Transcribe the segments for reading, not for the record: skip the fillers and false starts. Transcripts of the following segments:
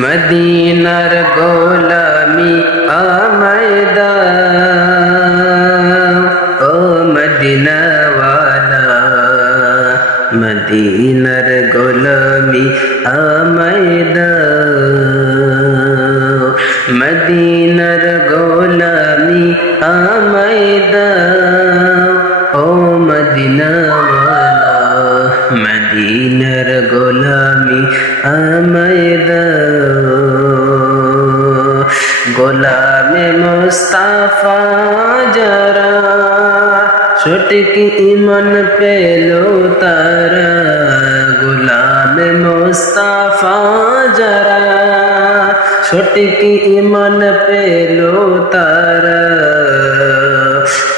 মদিনার গোলামি আমায় দাও, ও মদিনাওয়ালা। মদিনার গোলামি আমায় দাও, মদিনার গোলামি আমায় দাও, ও মদিনাওয়ালা। মদিনার গোলামি আমায় দাও। গোলামে মুস্তাফা যারা সঠিক ঈমান পেল তারা, গোলামে মুস্তাফা যারা সঠিক ঈমান পেল তারা,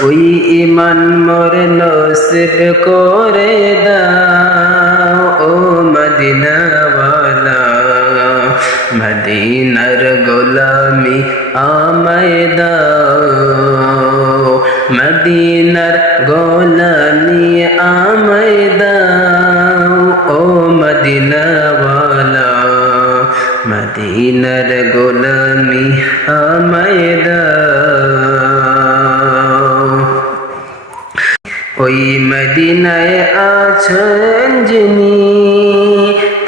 ওই ঈমান মোর নসিব করে দাও, ও মদিনাওয়ালা। মদিনার গোলামি আমায় দাও, মদিনার গোলামি আমায় দাও, ও মদিনাওয়ালা। মদিনার গোলামি আমায় দাও। ওই মদিনায় আছেন যিনি,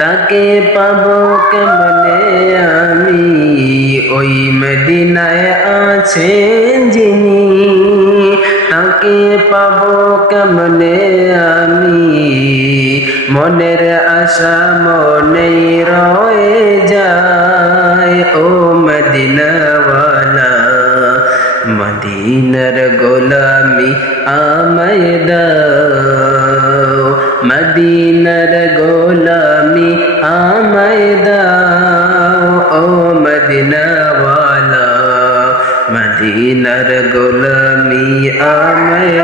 তাকে পাবো কেমনে আমি। ওই মদিনায় আছেন যিনি, তাকে পাবো কেমনে আমি। মনের আশা মনেই রয়ে যায়, ও মদিনাওয়ালা। মদিনার গোলামি আমায় দাও, মদিনার গোলামি আমায় দাও, ও মদিনাওয়ালা। মদিনার গোলামি আমায়